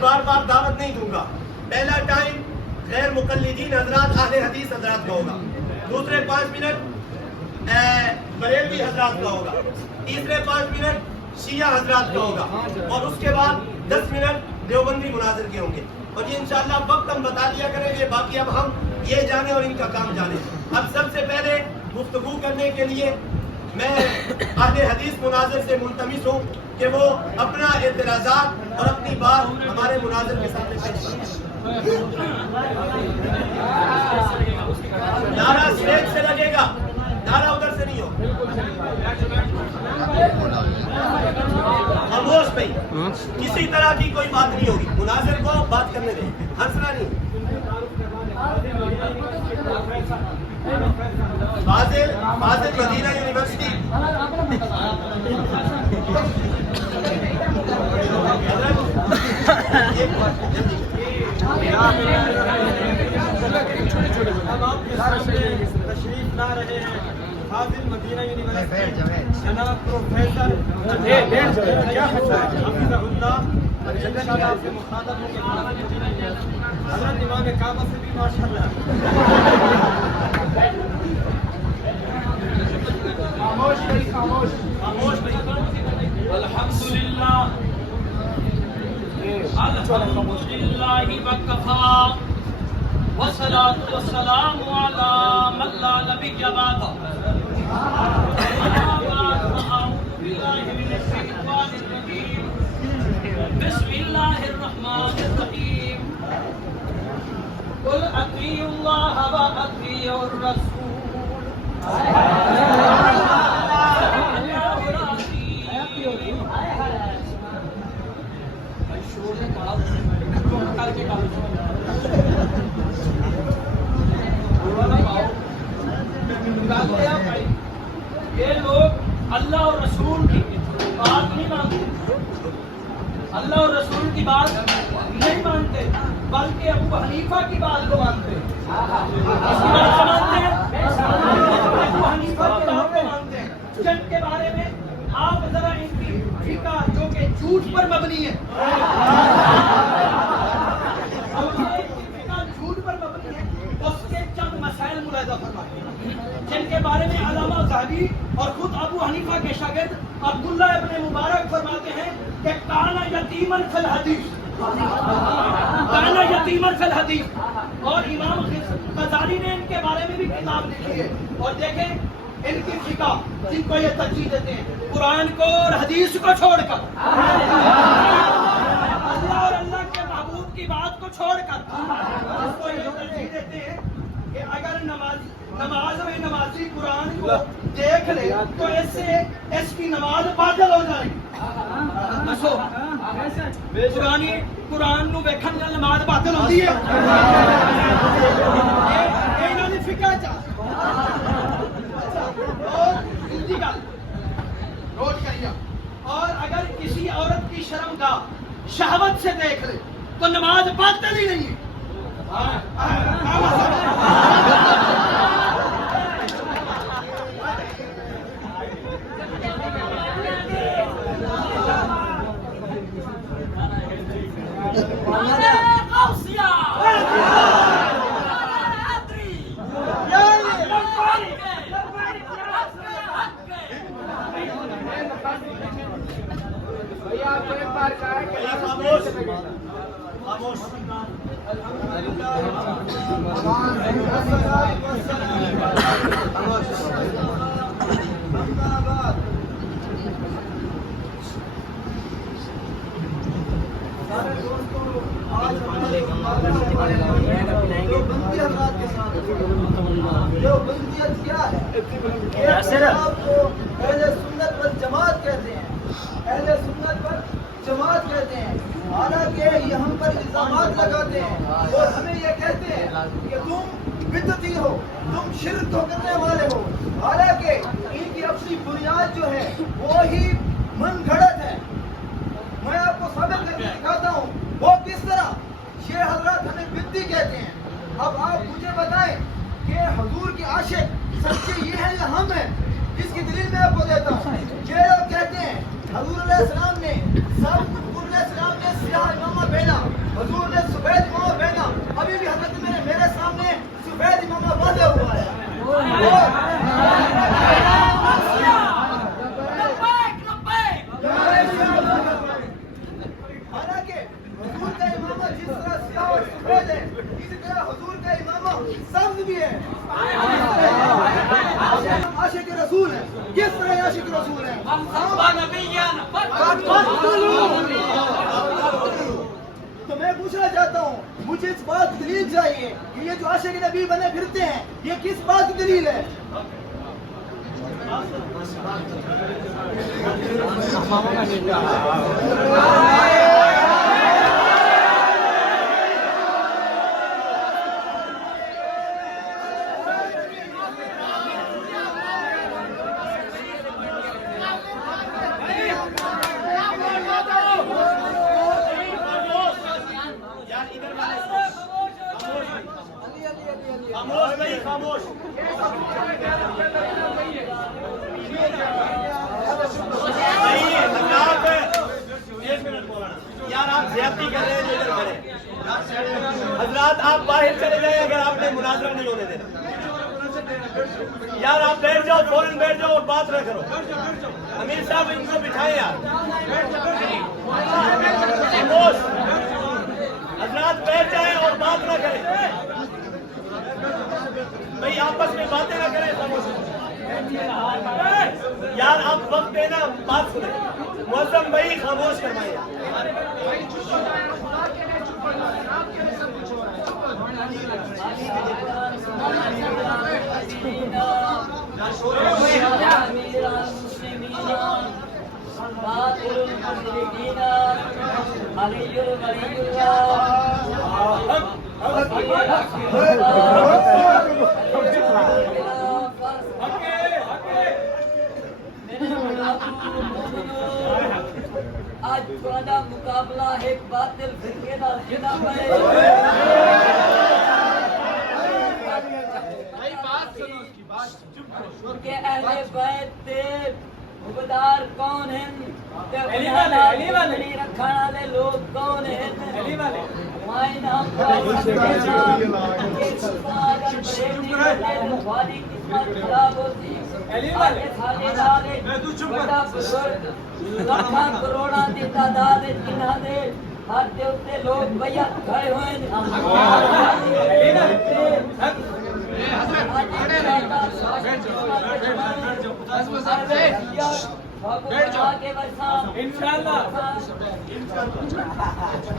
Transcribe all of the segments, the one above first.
بار بار دعوت نہیں دوں گا. پہلا ٹائم غیر مقلدین حضرات اہل حدیث حضرات کا ہوگا. دوسرے 5 منٹ بریلوی حضرات کا ہوگا. تیسرے 5 منٹ شیعہ حضرات کا ہوگا. اور اس کے بعد 10 منٹ دیوبندی مناظر کے ہوں گے. اور یہ انشاءاللہ وقت ہم بتا دیا کریں گے. باقی اب ہم یہ جانیں اور ان کا کام جانیں. اب سب سے پہلے گفتگو کرنے کے لیے میں اہل حدیث مناظر سے ملتمس ہوں کہ وہ اپنا اعتراضات اور اپنی بات ہمارے مناظر کے سامنے پیش کریں. نعرہ اسٹیج سے لگے گا, نعرہ ادھر سے نہیں ہوگا. خاموش بھائی, کسی طرح کی کوئی بات نہیں ہوگی. مناظر کو بات کرنے دیں, ہنسنا نہیں. فاضل مدینہ یونیورسٹی تشریف لا رہے ہیں فاضل مدینہ یونیورسٹی جناب پروفیسر حفیظ اللہ انشاءاللہ آپ سے مخاطب ہوں گے. حضرت امام کعبہ سے بھی ماشاءاللہ. خاموش بھائی, خاموش خاموش بھائی. الحمدللہ الحمدللہ وکفا والصلاة والسلام علی من لا نبی بعدہ. بسم اللہ الرحمن الرحیم. قل اطیعوا اللہ واطیعوا الرسول. یہ لوگ اللہ اور رسول کی بات نہیں مانتے, اللہ اور رسول کی بات نہیں مانتے, بلکہ ابو حنیفہ کی بات کو مانتے ہیں. ابو حنیفہ کی بات کو مانتے ہیں, جن کے بارے میں آپ ذرا ان کی فقہ جو کہ جھوٹ پر مبنی ہے, جھوٹ پر مبنی ہے, اس کے چند مسائل ملاحظہ فرمائیں جن کے بارے میں علامہ ذہبی اور خود ابو حنیفہ کے شاگرد عبداللہ ابن مبارک فرماتے ہیں کہ کانا یتیمن فی الحدیث, کانا یتیمن فی الحدیث. اور امام غزالی نے ان کے بارے میں بھی کتاب لکھی ہے. اور دیکھیں ان کی فقہ جن کو یہ ترجیح دیتے ہیں قرآن کو اور حدیث کو چھوڑ کر, اللہ اور اللہ کے محبوب کی بات کو چھوڑ کر اس کو یہ ترجیح دیتے ہیں کہ اگر نماز میں نمازی قرآن کو دیکھ لے تو اس سے اس کی نماز باطل ہو جائے گی. قرآن نو ویکھن نال نماز باطل ہوتی ہے. انہوں نے فقہ نوٹ کریے. اور اگر کسی عورت کی شرمگاہ شہوت سے دیکھ لے تو نماز باطل ہی نہیں ہے. جماعت کہتے ہیں, اہل سنت پر جماعت کہتے ہیں. حالانکہ یہ ہم پر الزامات لگاتے ہیں اور ہمیں یہ کہتے ہیں کہ تم بدعتی ہو, تم شرک تو کرنے والے ہو. حالانکہ ان کی اپنی بنیاد جو ہے وہی من گھڑت ہے. میں آپ کو ثابت کر کے دکھاتا ہوں وہ کس طرح. یہ حضرات ہمیں بدعتی کہتے ہیں. اب آپ مجھے بتائیں کہ حضور کے عاشق سچے یہ ہیں یا ہم ہیں؟ اس کی دلیل میں آپ کو دیتا ہوں. یہ لوگ کہتے ہیں حضور علیہ السلام نے سب کچھ, حضور علیہ السلام نے نے سیاہ امامہ پہنا, حضور نے سفید امامہ پہنا. ابھی بھی حضرت میرے سامنے سفید امامہ باندھا ہوا ہے. حالانکہ حضور کا امامہ جس طرح سیاہ اور سفید ہے, اسی طرح حضور کا امامہ سبز بھی ہے. عاشق رسول ہے. کس طرح عاشق رسول ہے؟ تو میں پوچھنا چاہتا ہوں, مجھے اس بات کی دلیل چاہیے کہ یہ جو عاشق نبی بنے پھرتے ہیں, یہ کس بات کی دلیل ہے؟ خاموش نہیں, خاموش. ایک منٹ مولانا, یار آپ زیادتی کر رہے ہیں, ادھر کھڑے. حضرات آپ باہر چلے جائیں اگر آپ نے مناظرہ نہیں ہونے دینا. یار آپ بیٹھ جاؤ, فوراً بیٹھ جاؤ اور بات نہ کرو. امیر صاحب ان کو بٹھائیں یار. خاموش. حضرات بیٹھ جائیں اور بات نہ کریں بھائی, آپس میں باتیں نہ کریں. خاموش یار, آپ وقت دینا, بات سنیں. معظم بھائی خاموش کروائیں. آج پرانا مقابلہ ایک باطل فرقے کا خلاف ہے. کہ اہل بیت کے حقدار کون ہیں, رکھنے والے لوگ کون ہیں. کروڑا کی تعداد ہر دیوتے لوگ بیعت کھڑے ہوئے ہیں.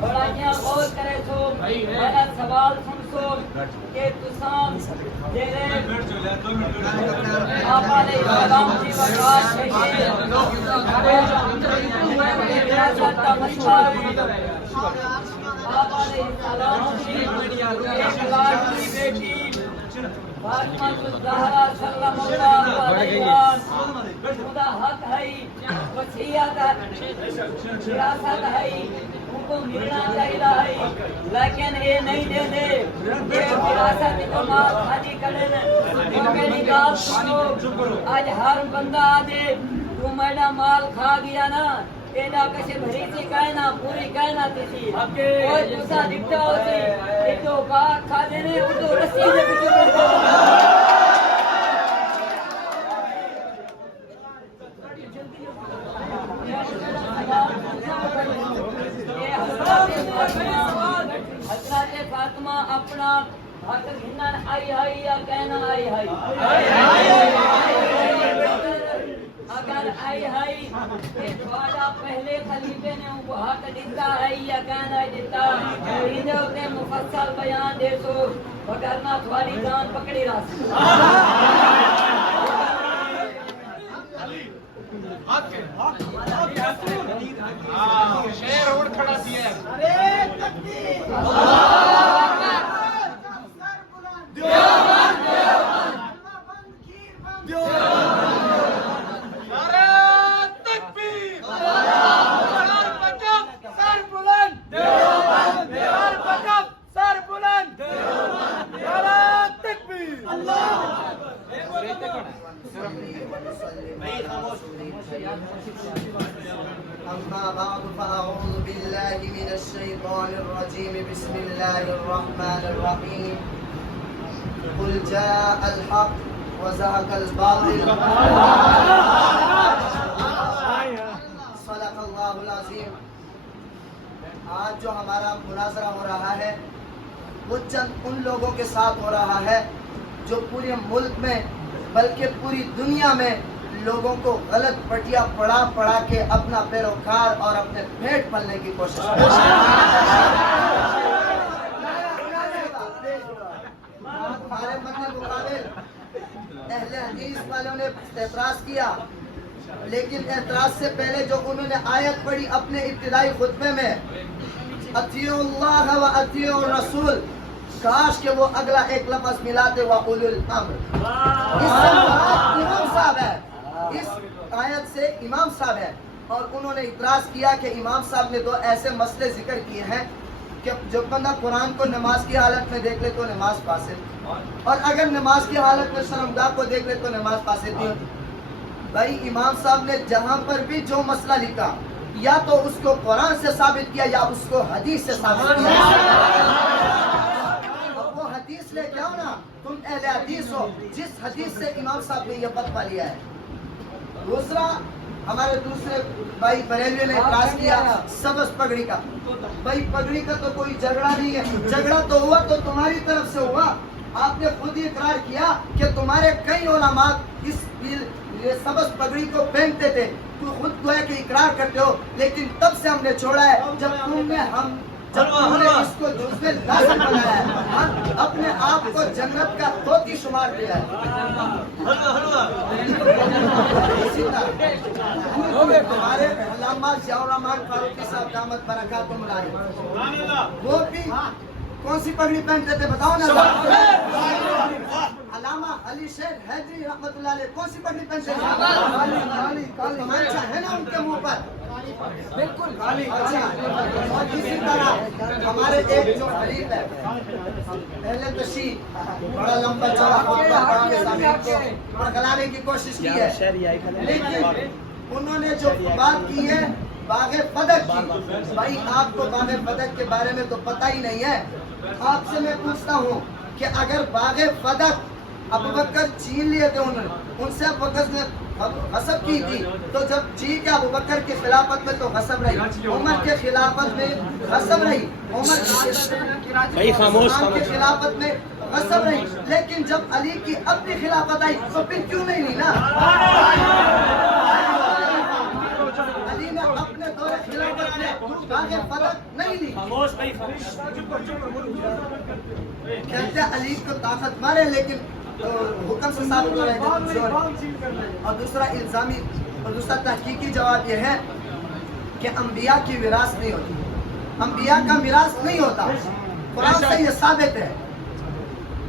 بڑائیاں غور کرے سو, میرا سوال سن سو کہ تسام تیرے آپ علیہ السلام کی وفات کے لیے ریاست کا مسئلہ آپ علیہ السلام کی ایک لاکھ کی بیٹی فاطمہ الزہرا سلام اللہ علیہ خدا حق ہے, وصیت ہے, وراثت ہے, ان کو ملنا چاہیے ہے, لیکن یہ نہیں دے دے. یہ وراثت کو مال خالی کرے میری بات سنو. آج ہر بندہ آدھے تو میرا مال کھا گیا نا, ایڈا کشے بھری تھی کہنا, پوری کہنا تھی کوئی دوسرا دکھتا ہوتی ایک تو باغ کھا دینے, وہ تو رسی سے بچے حضرت فاطمہ اپنا حق گھنن آئی آئی یا کہنا آئی آئی. اگر آئی آئی کہ تھوڑا پہلے خلیفے نے ان کو حق دیتا ہے یا کہنا دیتا, انہیں ہوتے مفصل بیان دے سو, وگرنہ تھوڑی جان پکڑی رہا سو. شیر اور کھڑا دیا ہے. أما بعد فأعوذ بالله من الشيطان الرجيم بسم الله الرحمن الرحيم قل جاء الحق وزهق الباطل صدق اللہ العظیم. آج جو ہمارا مناظرہ ہو رہا ہے وہ چند ان لوگوں کے ساتھ ہو رہا ہے جو پورے ملک میں بلکہ پوری دنیا میں لوگوں کو غلط پٹیا پڑھا کے اپنا پیروکار اور اپنے پیٹ پلنے کی کوشش کر رہے ہیں. ہمارے مقابل اہل حدیث والوں نے اعتراض کیا، لیکن اعتراض سے پہلے جو انہوں نے آیت پڑھی اپنے ابتدائی خطبے میں اطیعوا اللہ و اطیعوا الرسول، کاش کہ وہ اگلا ایک لفظ ملاتے وَأُولُو الْأَمْرِ. اس سے مراد امام صاحب ہے، اس آیت سے امام صاحب ہے. اور انہوں نے اعتراض کیا کہ امام صاحب نے دو ایسے مسئلے ذکر کیے ہیں کہ جب بندہ قرآن کو نماز کی حالت میں دیکھ لے تو نماز فاسد، اور اگر نماز کی حالت میں شرمگاہ کو دیکھ لے تو نماز فاسد نہیں ہوتی. بھائی امام صاحب نے جہاں پر بھی جو مسئلہ لکھا یا تو اس کو قرآن سے ثابت کیا یا اس کو حدیث سے ثابت کیا. وہ حدیث لے کے آؤ نا، تم اہل حدیث ہو، جس حدیث سے امام صاحب نے یہ فتویٰ لیا ہے. دوسرا ہمارے دوسرے بھائی بریلوی نے اعتراض کیا سبز پگڑی کا. بھائی پگڑی کا تو کوئی جھگڑا نہیں ہے، جھگڑا تو ہوا تو تمہاری طرف سے ہوا. آپ نے خود ہی اقرار کیا کہ تمہارے کئی علماء اس سبز پگڑی کو پہنتے تھے. تو خود کو ہے کہ اقرار کرتے ہو، لیکن تب سے ہم نے چھوڑا ہے جب تم نے اس کو جزو لازم بنایا ہے، ہم اپنے آپ کو جنت کا طوطی شمار کیا ہے. اسی طرح ہمارے علامہ ضیاء الرحمن فاروقی صاحب دامت برکاتہم العالیہ، وہ بھی کون سی پگڑی پہنتے تھے بتاؤ نا. علامہ علی شیر حیدری رحمۃ اللہ علیہ کون سی پگڑی پہنتے تھے؟ تمانچہ ہے نا ان کے منہ پر، بالکل. اور اسی طرح ہمارے ایک جو حریف ہے پہلے تشریح بڑا لمبا چوڑا خطبہ پڑھ کے زمین کو پرگلانے کی کوشش کی ہے، لیکن انہوں نے جو بات کی ہے باغ فدق کی. بھائی آپ کو باغ فدق کے بارے میں تو پتہ ہی نہیں ہے. آپ سے میں پوچھتا ہوں کہ اگر باغ فدق ابوبکر چھین لیے تھے انہوں نے، ان سے ابوبکر نے غصب کی تھی، تو جب ٹھیک ہے ابوبکر کی خلافت میں تو غصب رہی، عمر کے خلافت میں غصب رہی، عمر کی خلافت میں غصب رہی، لیکن جب علی کی اپنی خلافت آئی تو پھر کیوں نہیں لی نا؟ علی نے اپنے دور خلافت میں باغ فدق نہیں لی. کہتے علی کو طاقت مارے لیکن حکم سے ثابت ہو رہے ہیں. اور دوسرا الزامی اور دوسرا تحقیقی جواب یہ ہے کہ انبیاء کی وراثت نہیں ہوتی، انبیاء کا میراث نہیں ہوتا. قرآن سے یہ ثابت ہے.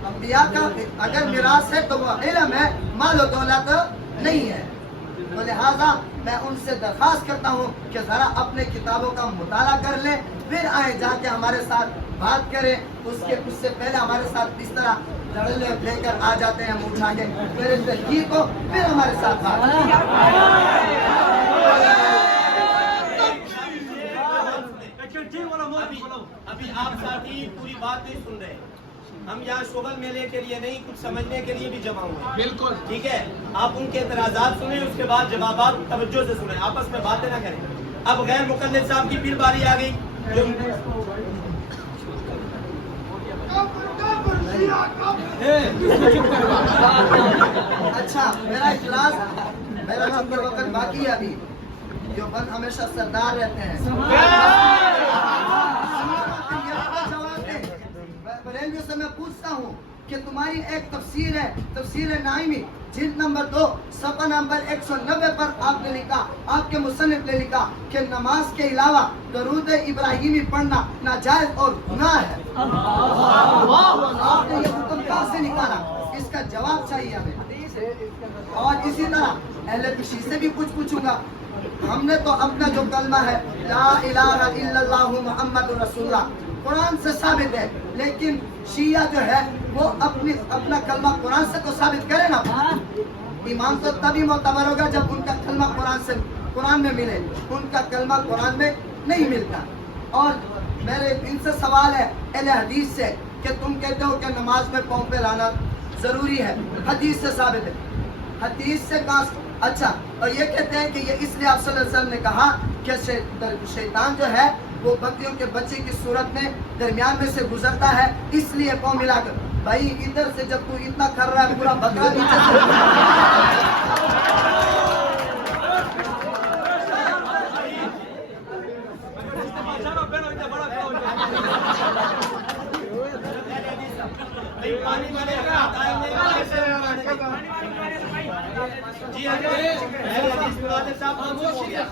انبیاء کا اگر میراث ہے تو وہ علم ہے، مال و دولت نہیں ہے. تو لہٰذا میں ان سے درخواست کرتا ہوں کہ ذرا اپنے کتابوں کا مطالعہ کر لیں، پھر آئیں جا کے ہمارے ساتھ بات کریں. اس سے پہلے ہمارے ساتھ اس طرح دڑلے لے کر آ جاتے ہیں منہ اٹھا کے، پھر تحقیق کو پھر ہمارے ساتھ بات. ابھی آپ ساتھی پوری بات نہیں سن رہے. ہم یہاں شغل میلے کے لیے نہیں، کچھ سمجھنے کے لیے بھی جمع ہوئے. بالکل ٹھیک ہے، آپ ان کے اعتراضات سنیں، اس کے بعد جوابات توجہ سے سنیں، آپس میں باتیں نہ کریں. اب غیر مقلد صاحب کی پھر باری آ گئی. اچھا میرا اعتراض وقت باقی ہے ابھی. جو بند ہمیشہ سردار رہتے ہیں، بریلوی سے میں پوچھتا ہوں کہ تمہاری ایک تفسیر ہے، تفسیر نعیمی جلد نمبر 2 صفحہ نمبر 190 پر آپ نے لکھا، آپ کے مصنف نے لکھا کہ نماز کے علاوہ درود ابراہیمی پڑھنا ناجائز اور گناہ ہے. آپ نے یہ حکم کہاں سے نکالا؟ اس کا جواب چاہیے ہمیں. اور اسی طرح اہل تشیع سے بھی کچھ پوچھوں گا. ہم نے تو اپنا جو کلمہ ہے لا الہ الا اللہ محمد رسول اللہ قرآن سے ثابت ہے، لیکن شیعہ جو ہے وہ اپنا کلمہ قرآن سے تو ثابت کرے نا. ایمان تو تبھی معتبر ہوگا جب ان کا کلمہ قرآن سے قرآن میں ملے، ان کا کلمہ قرآن میں نہیں ملتا۔ اور میرے ان سے سوال ہے اہل حدیث سے کہ تم کہتے ہو کہ نماز میں پاؤں پہ لانا ضروری ہے، حدیث سے ثابت ہے، حدیث سے کہاں؟ اچھا، اور یہ کہتے ہیں کہ یہ اس لیے آپ صلی اللہ علیہ وسلم نے کہا کہ شیطان جو ہے وہ بکریوں کے بچے کی صورت میں درمیان میں سے گزرتا ہے، اس لیے پاؤں ملا کر۔ بھائی ادھر سے جب کوئی اتنا کر رہا ہے پورا بکرا نیچے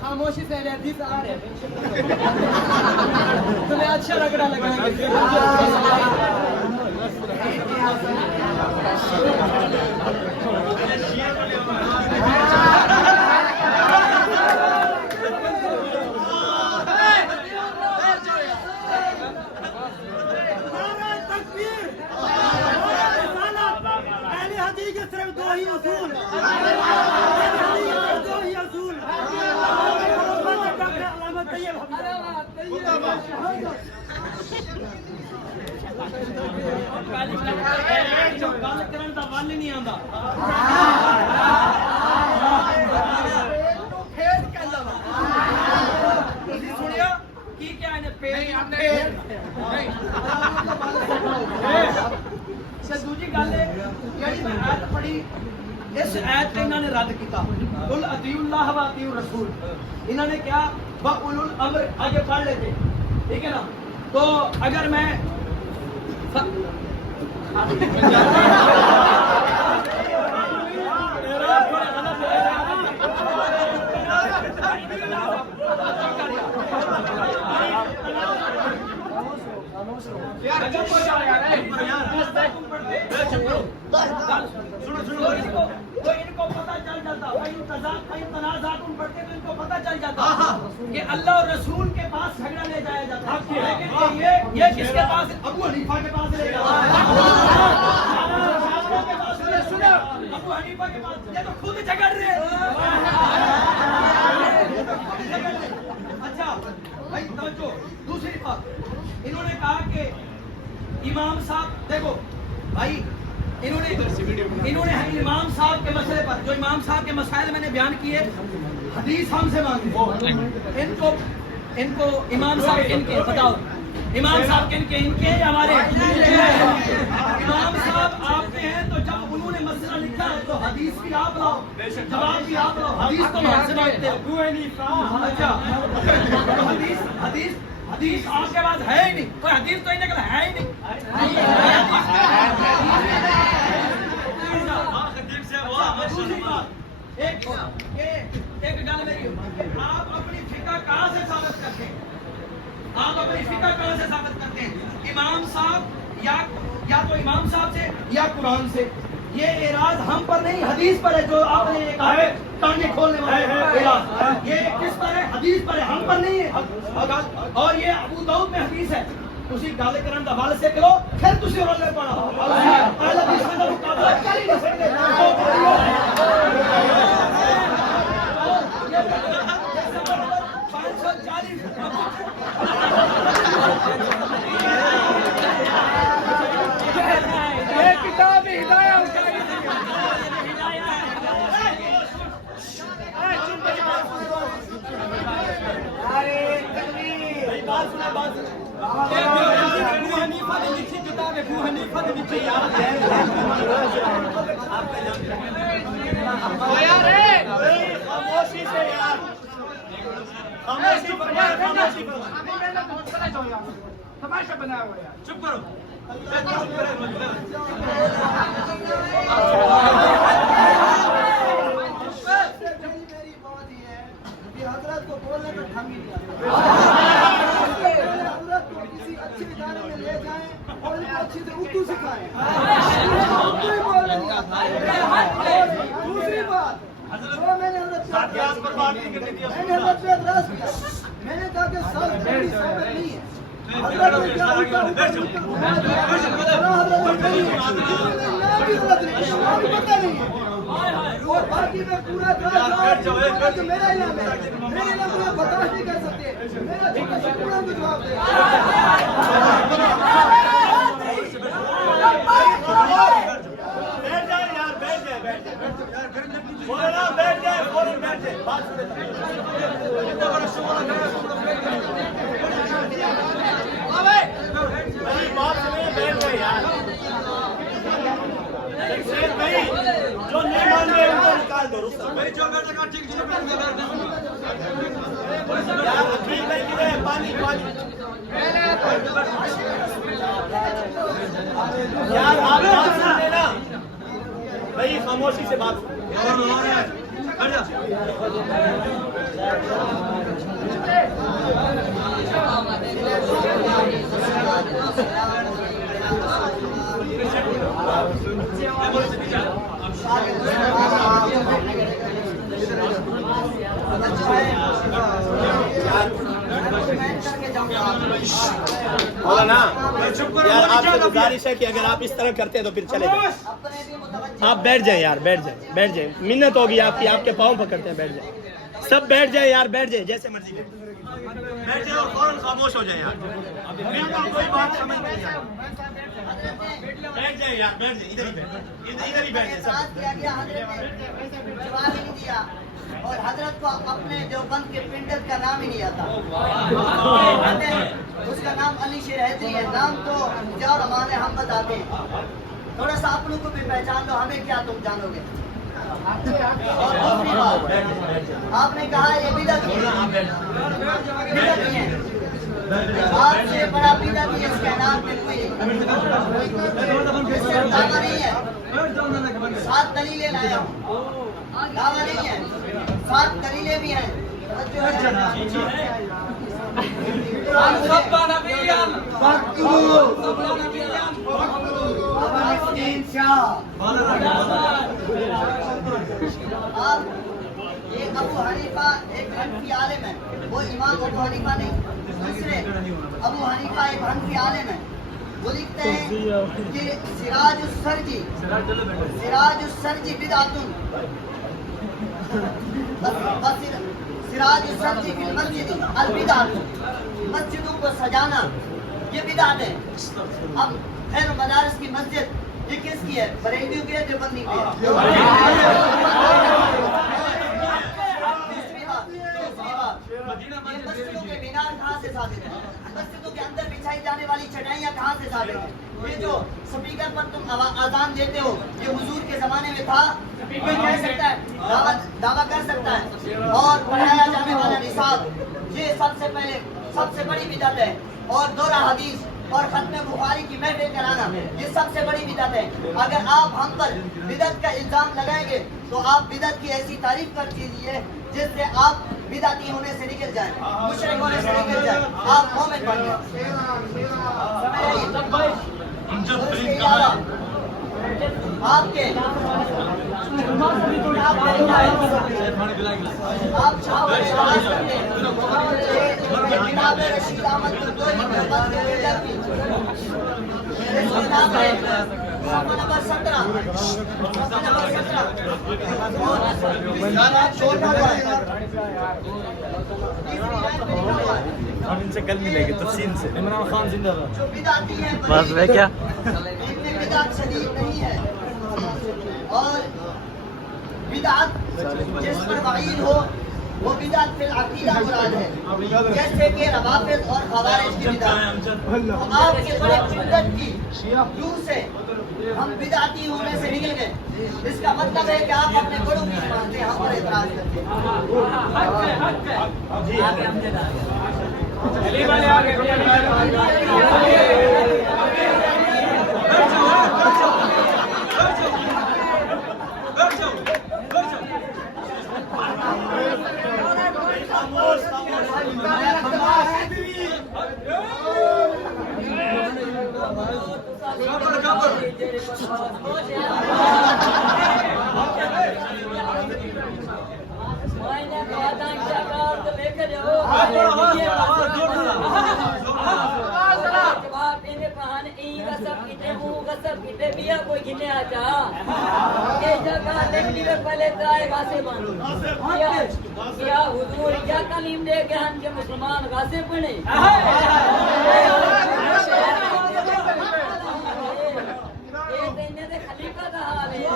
خاموشی سے حدیث آ رہے تمہیں اچھا لگ رہا نہیں آتا سنیا کی کیا دوسری گل ہے جی میں آیت پڑھی، اس آیت پہ انہوں نے رد کیتا قل اطیعوا اللہ و اطیعوا الرسول، انہوں نے کیا وَأُولُو الْأَمْرِ آگے پڑھ لیتے، ٹھیک ہے نا؟ تو اگر میں تو ان کو پتہ چل جاتا پڑھتے تو ان کو پتہ چل جاتا کہ اللہ اور رسول کے پاس جھگڑا لے جایا جاتا، لیکن یہ کس کے پاس؟ ابو حنیفہ کے پاس لے جاتا ہے، ابو حنیفہ کے پاس، یہ تو خود جھگڑ رہے ہیں۔ اچھا بھائی توجہ، دوسری بات انہوں نے کہا کہ امام صاحب دیکھو بھائی، انہوں نے امام صاحب کے مسئلے پر جو امام صاحب کے مسائل میں نے بیان کیے، حدیث ہم سے مانگی، ان کو امام صاحب ان کے بتاؤ، امام صاحب ان کے ہمارے امام صاحب آپ کے ہیں، تو جب انہوں نے مسئلہ لکھا ہے تو حدیث بھی آپ لاؤ، جواب بھی آپ لاؤ، حدیث تو ہم سے مانگتے ہو۔ اچھا حدیث آپ کے بعد ہے ہی نہیں، کوئی حدیث تو انہیں ہے ہی نہیں۔ ایک گل میری، آپ اپنی فقہ کہاں سے ثابت کرتے ہیں؟ آپ اپنی فقہ کہاں سے ثابت کرتے ہیں؟ امام صاحب یا تو امام صاحب سے یا قرآن سے۔ یہ اعراض ہم پر نہیں، حدیث پر ہے، جو آپ نے کہا ہے ٹانگیں کھولنے والے اعراض، یہ کس پر ہے؟ حدیث پر ہے، ہم پر نہیں ہے۔ اور یہ ابو داؤد میں حدیث ہے، تسی گل کرن دا حوالے سے کرو، پھر تسی رولے پڑھو۔ اہل حدیث کا مقابلہ کر ہی نہیں سکتے۔ یہ کتاب ہدایت تماشا بنایا ہوا ہے، چپ کرو۔ میری بات یہ ہے کہ حضرت کو بولنے کا ڈھنگ ہی نہیں آتا۔ حضرت کو کسی اچھے ادارے میں لے جائیں اور ان کو اچھی طرح اردو سکھائیں، اردو ہی بولنے نہیں آتا۔ دوسری بات جو میں نے حضرت پہ اعتراض کیا، میں نے کہا کہ سر میری صحبت نہیں ہے، حضرت نے کیا الٹا حضرت پتہ نہیں ہے۔ اور باقی میں پورا تھا جو میرا علم ہے، میرے علم کو برداشت نہیں کر سکتے، میرا چھوٹا سا پورا کو جواب دے. بیٹھ جائے یار، بیٹھ جائے، بیٹھ جائے، مولانا بیٹھ جائے، فوراً بیٹھ جائے. بات سنیں. بھائی بات سنیں، بیٹھ جائے یار. شیخ بھائی جو نہیں مان رہے ان کو نکال دو. یار حکیم بھائی کدھر ہے؟ پانی پانی. یار آپ بات سن لینا بھائی، خاموشی سے بات سن. مولانا یار آپ سے گزارش ہے کہ اگر آپ اس طرح کرتے ہیں تو پھر چلے جائیں. آپ بیٹھ جائیں یار، بیٹھ جائیں، بیٹھ جائیں. منت ہوگی آپ کی، آپ کے پاؤں پکڑتے ہیں. بیٹھ جائیں سب، بیٹھ جائیں یار، بیٹھ جائیں جیسے مرضی. بیٹھ جائیں اور فوراً خاموش ہو جائیں یار. بالکل کوئی بات سمجھ نہیں آئی. بیٹھ جائیں یار، بیٹھ جائیں. ادھر ہی بیٹھ، ادھر ہی بیٹھ جائیں سب. کیا گیا، حضرت نے جواب ہی نہیں دیا اور حضرت کو اپنے دیوبند کے پنڈت کا نام ہی نہیں آتا. اس کا نام علی شیر حیدری ہے. نام تو جاؤ ہمارے ہم بتاتے ہیں. تھوڑا سا اپنوں کو بھی پہچان دو، ہمیں کیا تم جانو گے. اور دوسری بات، آپ نے کہا یہ بدعت ہے. بدعت ہے، آپ سے بڑا بدعت ہے اس کائنات میں کوئی نہیں. اس سے دعویٰ نہیں ہے. 7 دلیلیں لایا ہوں. دعویٰ نہیں ہے، 7 دلیلیں بھی ہیں. آپ ایک ابو حنیفہ ایک حنفی عالم ہے، وہ امام ابو حنیفہ نہیں. دوسرے ابو حنیفہ ایک حنفی عالم ہے، وہ لکھتے ہیں کہ سراج السرجی بدعتن. سراج السرجی فی المسجد البدعت. مسجدوں کو سجانا یہ بدعت ہے. اب خیر مدارس کی مسجد یہ کس کی ہے؟ بریلویوں کی ہے، دیوبندی کی ہے. دوسری بات، یہ مسجدوں کے مینار کہاں سے ثابت ہے؟ مسجدوں کے اندر بچھائی جانے والی چٹائیاں کہاں سے ثابت ہیں؟ یہ جو سپیکر پر تم اذان دیتے ہو یہ حضور کے زمانے میں تھا؟ کوئی کہہ سکتا ہے، دعویٰ کر سکتا ہے؟ اور پڑھایا جانے والا نصاب یہ سب سے پہلے سب سے بڑی بدعت ہے. اور دورہ حدیث اور ختم بخاری کی محفل کرانا یہ سب سے بڑی بدعت ہے. اگر آپ ہم پر بدعت کا الزام لگائیں گے تو آپ بدعت کی ایسی تعریف کر دیجیے جس سے آپ بدعتی ہونے سے نکل جائیں، مشرک ہونے سے نکل جائیں، آپ مومن بن جائیں. آپ کے آپ جناب رشید احمد گردوئی دیوبند کے لیڈر کی نمبر 17 ہم ان سے کل ملیں گے تفصیل سے. عمران خان زندہ باد. جو بدعتی ہیں بس میں کیا ان میں بدعت شدید نہیں ہے. اور بدعت جس پر وعید ہو وہ بدعت فی العقیدہ مراد ہے، جیسے کہ روافض اور خوارج کی بدعت. آپ کے بڑے بدعت کی دور سے ہم بدعتی ہونے سے نکل گئے. اس کا مطلب ہے کہ آپ اپنے بڑوں کی مانتے ہیں، ہم پر اعتراض کرتے ہیں. کوئی کہا دیکھنے میں پہلے ترائے غاصبان کیا حضور کیا تعلیم دے گے ہم کہ مسلمان غاصب بنے یہ دینے دے خلیفہ کا حال ہے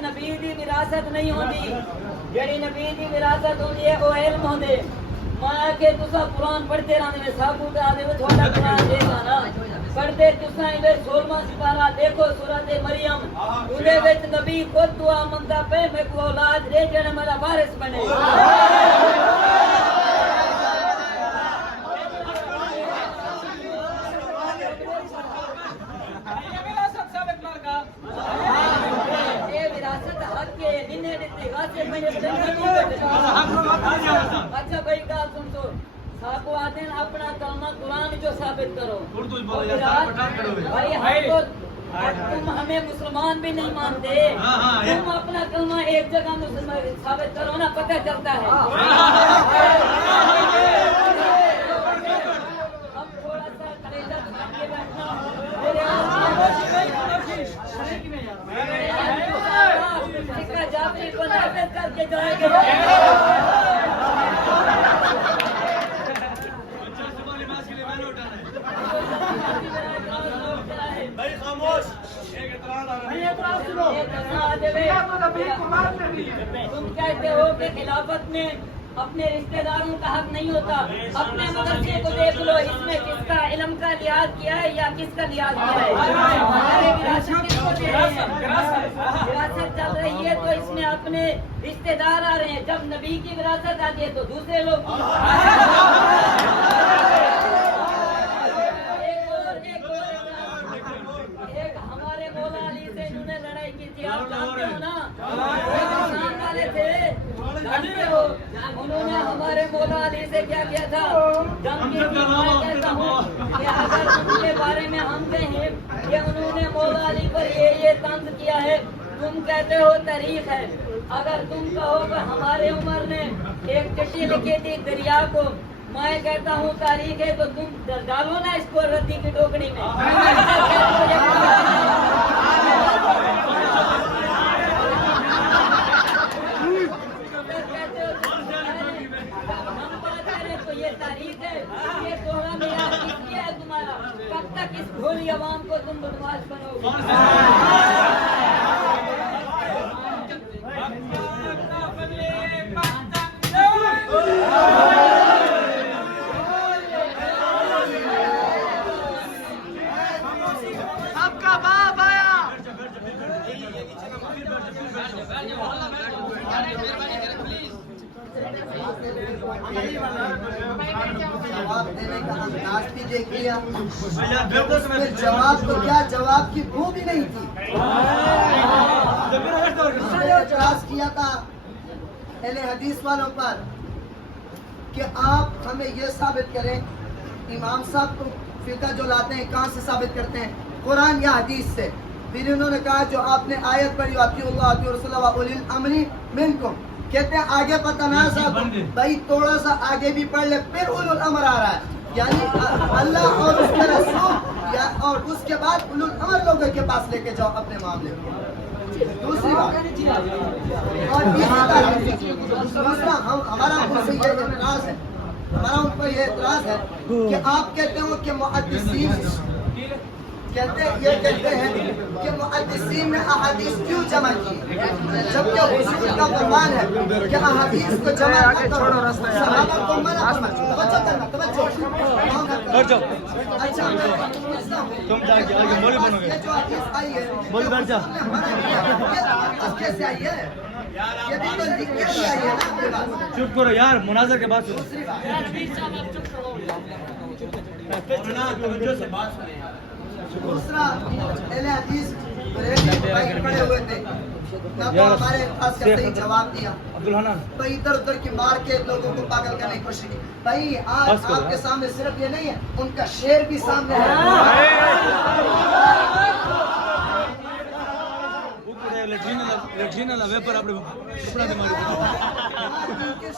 نبی دی وراثت نہیں ہوتی جڑی نبی دی وراثت ہوتی ہے وہ علم ہوندے میں کہ تسا قرآن پڑھتے رہنے میں ثابوت آدھے وہ تھوڑا قرآن دے گا پڑھتے تسا ادھر 16واں سپارہ دیکھو سورۃ مریم اودے وچ نبی خود دعا منگدا پے میں کو اولاد دے جڑا میرا وارث بنے اچھا بھائی کا سن تو ساکو آتے ہیں اپنا کلمہ قرآن جو ثابت کرو بھائی تم ہمیں مسلمان بھی نہیں مانتے تم اپنا کلمہ ایک جگہ ثابت کرو نا پتہ چلتا ہے اب تھوڑا سا کلیجہ تھام کے بیٹھنا جاپی کو نافذ کر کے جائے گے بھائی خاموش تم کہتے ہو کہ خلافت میں اپنے رشتہ داروں کا حق نہیں ہوتا اپنے مدرسے کو دیکھ لو اس میں کس کا علم کا لحاظ کیا ہے یا کس کا لحاظ کیا ہے ہمارے وراثت کس کو دے رہے ہیں وراثت چل رہی ہے تو اس میں اپنے رشتہ دار آ رہے ہیں جب نبی کی وراثت آتی ہے تو دوسرے لوگ ایک ہمارے مولا علی سے انہوں نے لڑائی کی تھی آپ جانتے ہو نا والے تھے جانتے ہو انہوں نے ہمارے مولا علی سے کیا کیا تھا جنگ کی میں کہتا ہوں کہ اگر ان کے بارے میں ہم کہیں کہ انہوں نے مولا علی پر یہ طنز کیا ہے تم کہتے ہو تاریخ ہے اگر تم کہو کہ ہمارے عمر نے ایک چٹھی لکھی تھی دریا کو میں کہتا ہوں تاریخ ہے تو تم ڈالو نا اس کو ردی کی ٹوکری میں تو یہ تاریخ ہے یہ دوہرا میراث کس لیے ہے تمہارا کب تک اس بھولی عوام کو تم بدماش بنو گے جواب دینے کا انداز بھی دیکھ لیا اس میں جواب تو کیا جواب کی بو بھی نہیں تھی اس نے اعتراض کیا تھا اہل حدیث والوں پر کہ آپ ہمیں یہ ثابت کریں امام صاحب کو فقہ جو لاتے ہیں کہاں سے ثابت کرتے ہیں قرآن یا حدیث سے پھر انہوں نے کہا جو آپ نے آیت پڑھی اطیعوا اللہ واطیعوا الرسول واولی الامر منکم کہتے ہیں آگے پتہ نہ صاحب بھائی تھوڑا سا آگے بھی پڑھ لے پھر اولو الامر آ رہا ہے یعنی اللہ اور اس کے رسول اور اس کے بعد اولو الامر لوگوں کے پاس لے کے جاؤ اپنے معاملے کو دوسری بات اور دوسرا ہمارا ان سے یہ اعتراض ہے ہمارا ان پر یہ اعتراض ہے کہ آپ کہتے ہو کہ محدثین یہ کہتے ہیں کہ محدثین نے احادیث کیوں جمع کی جبکہ حضور کا فرمان ہے کہ احادیث کو جمع نہ کرو صحابہ کو منع فرمایا توجہ اچھا تم جا کے آگے مولوی بنو گے یہ جو حدیث آئی ہے مولوی بن جا یہ کیسے آئی ہے یہ بھی تو لکھ کے آئی ہے نا آپ کے پاس چپ کرو یار مناظر کے بعد دوسری بات دوسرا اہل حدیث بریلوی کھڑے ہوئے تھے نہ تو ہمارے پاس کا صحیح جواب دیا تو ادھر ادھر کی مار کے لوگوں کو پاگل کرنے کی کوشش کی بھائی آج آپ کے سامنے صرف یہ نہیں ہے ان کا شعر بھی سامنے ہے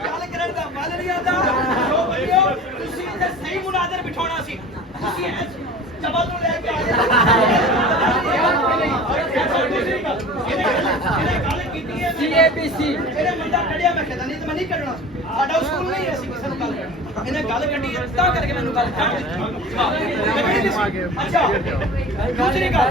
ਗੱਲ ਕਰਨ ਦਾ ਮਨ ਨਹੀਂ ਆਉਂਦਾ। ਜੋ ਬੰਦਿਓ ਤੁਸੀਂ ਇਹਦੇ ਸਹੀ ਮੁਨਾਜ਼ਰ ਬਿਠਾਉਣਾ ਸੀ, ਤੁਸੀਂ ਜਵਾਬ ਨੂੰ ਲੈ ਕੇ ਆ ਗਏ। ਇਹਨੇ ਗੱਲ ਕੀਤੀ ਹੈ CABC ਇਹਨੇ ਮੁੰਡਾ ਕੱਢਿਆ, ਮੈਂ ਕਹਿੰਦਾ ਨਹੀਂ ਤੇ ਮੈਂ ਨਹੀਂ ਕੱਢਣਾ। ਸਾਡਾ ਸਕੂਲ ਨਹੀਂ ਹੈ, ਅਸੀਂ ਕਿਸੇ ਨੂੰ ਗੱਲ ਕਰਨੀ। ਇਹਨੇ ਗੱਲ ਕੱਢੀ ਤਾਂ ਕਰਕੇ ਮੈਨੂੰ ਗੱਲ ਕਰ ਦਿੱਤੀ। ਅੱਛਾ ਦੂਸਰੀ ਗੱਲ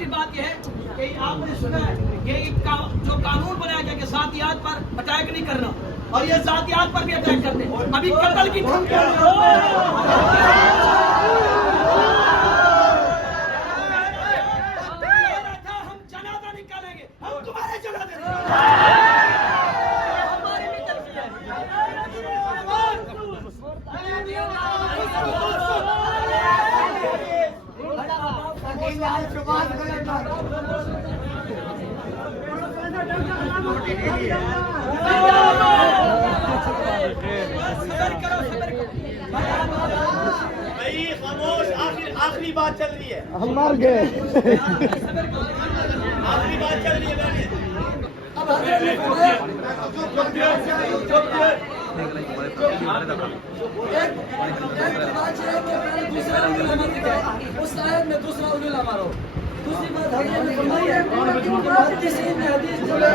دوسری بات یہ ہے کہ آپ نے سنا ہے کہ جو قانون بنایا گیا کہ ذاتیات پر اٹیک نہیں کرنا، اور یہ ذاتیات پر بھی اٹیک کرتے ہیں، ابھی قتل کی دھمکیاں ہم جنازہ نکالیں گے، ہم تمہارے جنازے بھائی خاموش، آخری بات چل رہی ہے، ہم مر گئے. آخری بات چل رہی ہے. اس آیت میں دوسرا علوم ہمارا دوسری بات حضرت نے فرمائی ہے کسی میں حدیث جو ہے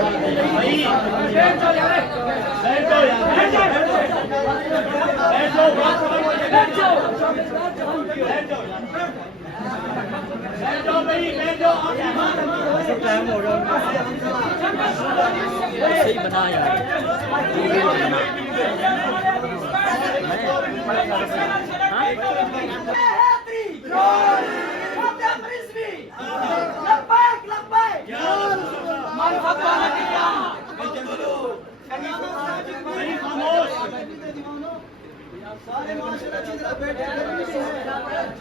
سارے معاشرے کی طرح بیٹھے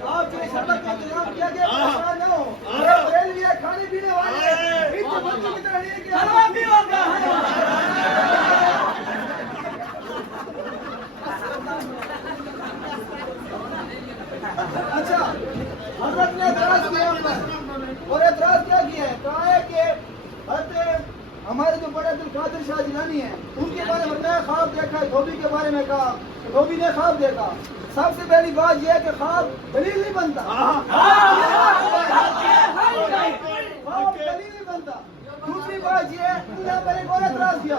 آپ کے شربت کا انتظام کیا گیا نہ ہو ریلوے کھانے پینے والے بچوں کی طرح نہیں کیا اچھا حضرت نے اعتراض کیا اور اعتراض کیا کیا ہے؟ کہا ہے کہ حضرت ہمارے جو بڑے عبدالقادر شاہ جیلانی ہیں ان کے بارے میں بتایا، خواب دیکھا ہے. دھوبی کے بارے میں کہا دھوبی نے خواب دیکھا. سب سے پہلی بات یہ ہے کہ خواب دلیل نہیں بنتا، خواب دلیل نہیں بنتا. دوسری بات یہ ہے یہاں پر ایک اور اعتراض کیا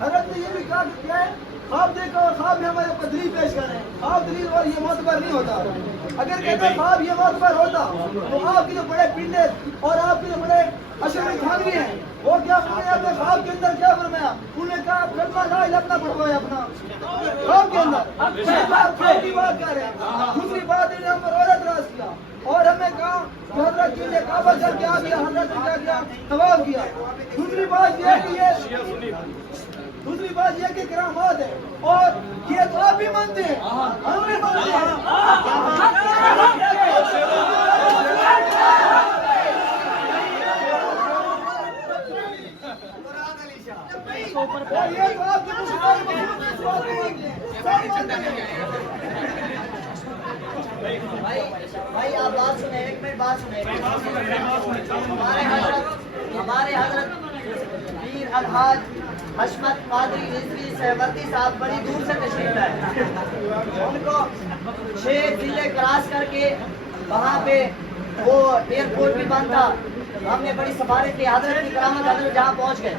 حضرت نے یہ بھی کہا کہ کیا ہے خواب دیکھا اور خواب میں ہمارے اوپر دلیل پیش کر رہے ہیں. خواب دلیل اور یہ معتبر نہیں ہوتا. اگر کہتے ہیں خواب یہ معتبر ہوتا تو آپ کے جو بڑے پنڈت اور آپ کے جو بڑے اشرف خانوی ہیں وہ کیا فرمایا اپنے خواب کے اندر؟ کیا فرمایا؟ انہوں نے کہا کلمہ لا الہ اپنا پڑھوایا اپنا خواب کے اندر. خواب کی بات کر رہے ہیں. دوسری بات انہوں نے ہم پر اور اعتراض کیا اور ہمیں کہا کہ حضرت جی نے کعبہ چل کے آ گیا، حضرت نے کیا کیا؟ طواف کیا. دوسری بات یہ ہے کہ دوسری بات یہ کہ کرامات ہے اور یہ تو آپ بھی مانتے ہیں، ہم بھی مانتے ہیں. یہ تو آپ کے بھائی آپ بات سنیں، ایک منٹ بات سنیں. ہمارے حضرت پیر الحاج حشمت قادری رضوی سہورتی صاحب بڑی دور سے تشریف لائے. ان کو 6 ضلع کراس کر کے وہاں پہ وہ ایئرپورٹ بھی بند تھا. ہم نے بڑی سفارش کی، حضرت کی کرامت حضرت جہاں پہنچ گئے.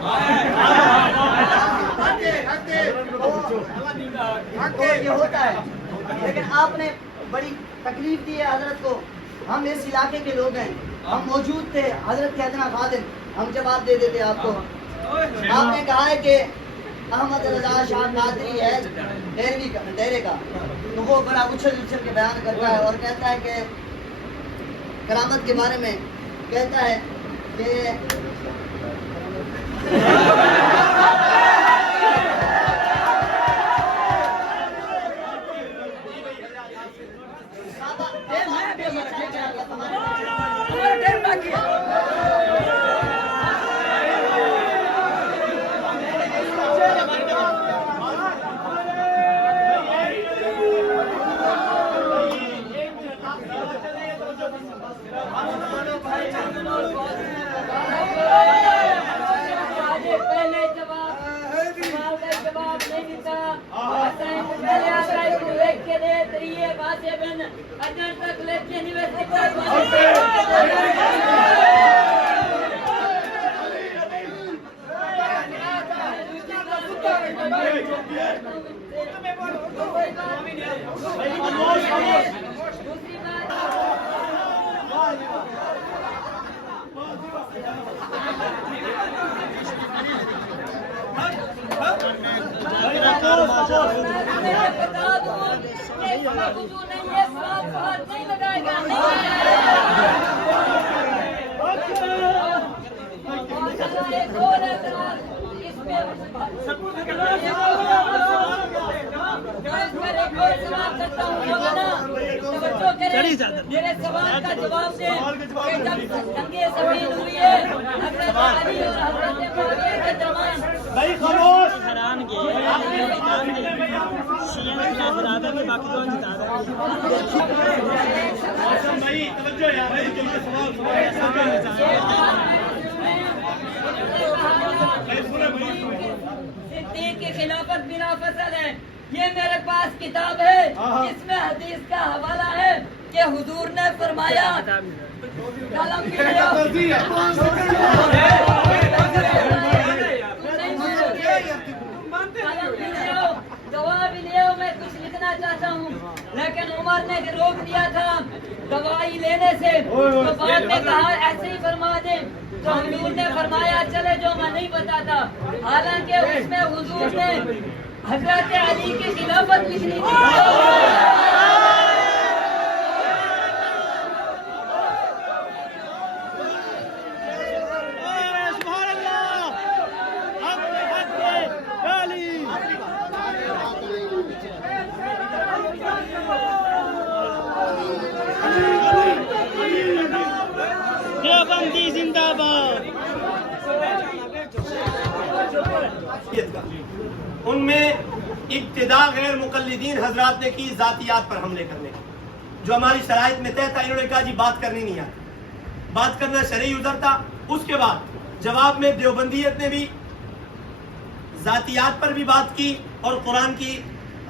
تو یہ ہوتا ہے، لیکن آپ نے بڑی تکلیف دی ہے حضرت کو. ہم اس علاقے کے لوگ ہیں، ہم موجود تھے. حضرت کہتے نا خادم، ہم جواب دے دیتے آپ کو. آپ نے کہا ہے کہ احمد رضا شاہ قادری ہے ڈیرے کا، تو وہ بڑا اچھل کے بیان کرتا ہے اور کہتا ہے کہ کرامت کے بارے میں کہتا ہے کہ میں یہ بتا دوں کہ اس میں وضو نہیں ہے، ساتھ ہاتھ نہیں لگائے گا، نہیں ایک اور اعتراض اس میں ایک اور سوال کرتا ہوں مولانا، توجہ کریں، میرے سوال کا جواب دیں کہ جب جنگ صفین ہوئی ہے حضرت علی اور حضرت معاویہ کے درمیان بھائی خاموش بھائی توجہ یار صدیق کی خلافت بنا فصل ہے، یہ میرے پاس کتاب ہے، اس میں حدیث کا حوالہ ہے کہ حضور نے فرمایا قلم بھی لے آؤ، گواہ بھی لے آؤ، میں کچھ لکھنا چاہتا ہوں، لیکن عمر نے روک دیا تھا گواہی لینے سے، تو بعد میں کہا ایسے ہی فرما دیں، تو حضور نے فرمایا چلے جو میں نہیں بتاتا، حالانکہ اس میں حضور نے حضرت علی کی خلافت لکھنی تھی۔ ان میں ابتدا غیر مقلدین حضرات نے کی ذاتیات پر حملے کرنے کی، جو ہماری شرائط میں طے تھا، انہوں نے کہا جی بات کرنی نہیں آتی، بات کرنا شرعی عذر تھا۔ اس کے بعد جواب میں دیوبندیت نے بھی ذاتیات پر بھی بات کی اور قرآن کی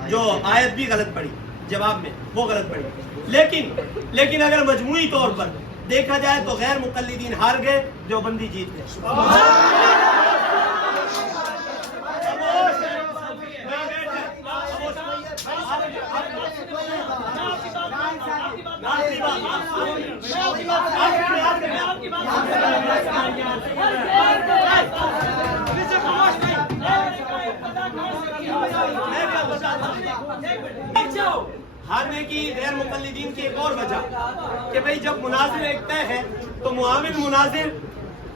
جو آیت بھی غلط پڑھی جواب میں، وہ غلط پڑھی، لیکن اگر مجموعی طور پر دیکھا جائے تو غیر مقلدین ہار گئے، دیوبندی جیت گئے۔ ہارنے کی غیر مقلدین کی ایک اور وجہ کہ بھئی جب مناظر ایک طے ہے تو معاون مناظر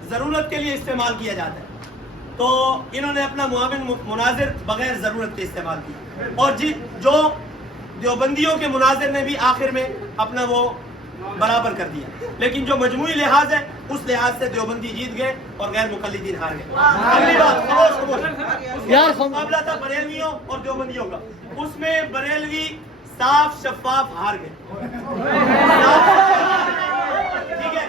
ضرورت کے لیے استعمال کیا جاتا ہے، تو انہوں نے اپنا معاون مناظر بغیر ضرورت کے استعمال کیا، اور جو دیوبندیوں کے مناظر نے بھی آخر میں اپنا وہ برابر کر دیا، لیکن جو مجموعی لحاظ ہے اس لحاظ سے دیوبندی جیت گئے اور غیر مقلدین ہار گئے۔ اگلی بات مقابلہ تھا بریلویوں اور دیوبندیوں کا، اس میں بریلوی صاف شفاف ہار گئے، ٹھیک ہے۔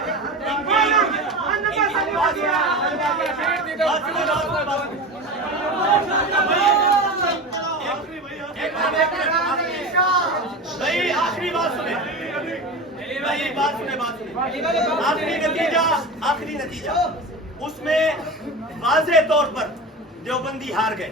بھائی آخری بات سنیں، آخری نتیجہ اس میں واضح طور پر دیوبندی ہار گئے۔